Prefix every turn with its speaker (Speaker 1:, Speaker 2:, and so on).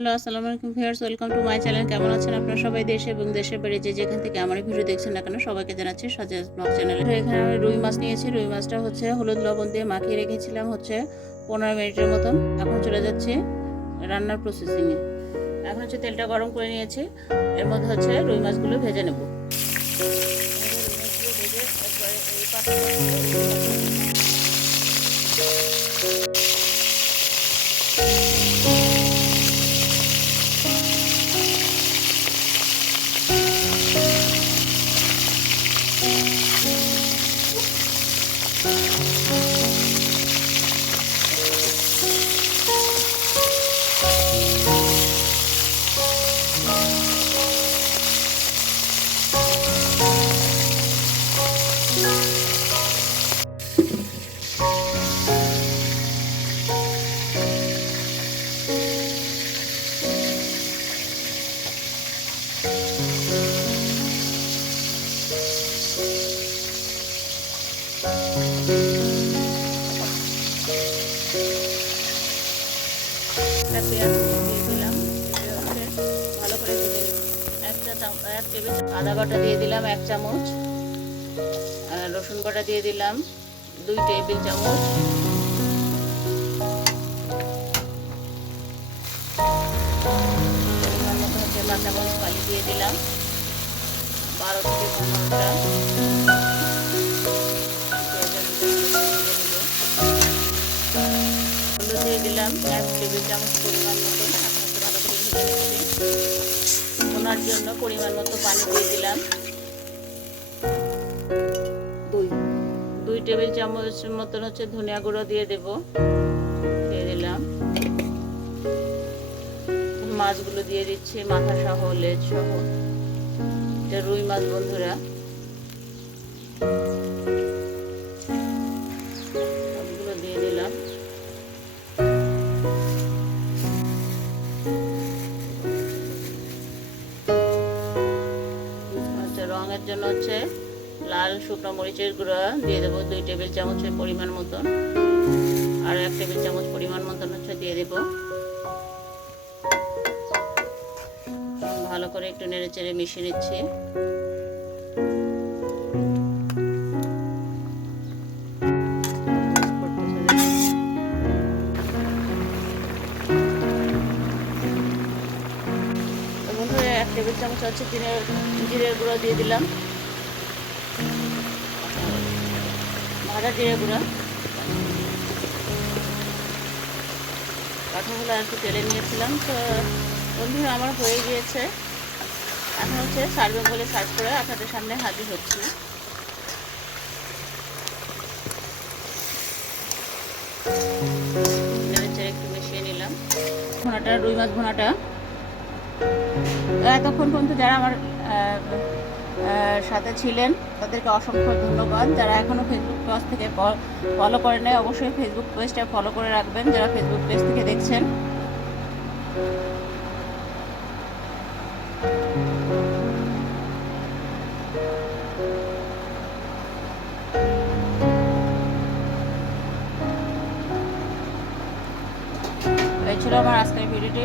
Speaker 1: Hello, আসসালামু আলাইকুম viewers, welcome to my channel. কেমন আছেন আপনারা সবাই? দেশে এবং দেশের বাইরে যে যেখান থেকে আমার ভিডিও দেখছেন না কেন, সবাইকে জানাচ্ছি সাজাজ ব্লগ চ্যানেলে। এখানে আমি রুই মাছ নিয়েছি। রুই মাছটা হচ্ছে হলুদ লবণ দিয়ে মাখিয়ে রেখেছিলাম হচ্ছে পনেরো মিনিটের মতন। এখন চলে যাচ্ছে রান্নার প্রসেসিংয়ে এখন হচ্ছে তেলটা গরম করে নিয়েছি। এর মধ্যে হচ্ছে রুই মাছগুলো ভেজে নেব। রুই মাছগুলো ভেজে Música একটা পেঁয়াজ দিয়ে দিলাম। ভালো করে ভেজে নেব এক টেবিল আদা বাটা দিয়ে দিলাম, এক চামচ। রসুন বাটা দিয়ে দিলাম, দুই টেবিল চামচ। হচ্ছে পালি দিয়ে দিলাম। বারো থেকে পনেরোটা। দিয়ে দিলাম। এক টেবিল চামচ পরিমাণ মতো ভালো ওনার জন্য পরিমাণ মতো পানি দিয়ে দিলাম। দুই দুই টেবিল চামচ মতন হচ্ছে ধনিয়া গুঁড়ো দিয়ে দেব। দিয়ে দিলাম। মাছগুলো দিয়ে দিচ্ছি মাথা সহ, লেজ সহ। এটা রুই মাছ, বন্ধুরা। রঙের জন্য হচ্ছে লাল শুকনো মরিচের গুঁড়া। দিয়ে দেবো দুই টেবিল চামচের পরিমাণ মতন। আর এক টেবিল চামচ পরিমাণ মতন হচ্ছে দিয়ে দেবো। ভালো করে একটু নেড়ে চেড়ে মিশিয়ে নিচ্ছি। টেবিল চামচ হচ্ছে জিরে জিরের গুঁড়ো দিয়ে দিলাম। ভাজা জিরে গুঁড়ো। কাঁঠাগুলো একটু তেলে নিয়েছিলাম। তো বন্ধুরা, আমার হয়ে গিয়েছে। এখন হচ্ছে সার্ভে বলে সার্ভ করে আপনাদের সামনে হাজির হচ্ছি। একটু মিশিয়ে নিলাম। ভুনাটা, রুই মাছ ভুনাটা। এতক্ষণ পর্যন্ত যারা আমার সাথে ছিলেন, তাদেরকে অসংখ্য ধন্যবাদ। যারা এখনও ফেসবুক পেজ থেকে ফলো করে নেয় অবশ্যই ফেসবুক পেজটা ফলো করে রাখবেন, যারা ফেসবুক পেজ থেকে দেখছেন। এই ছিল আমার আজকের ভিডিওটি।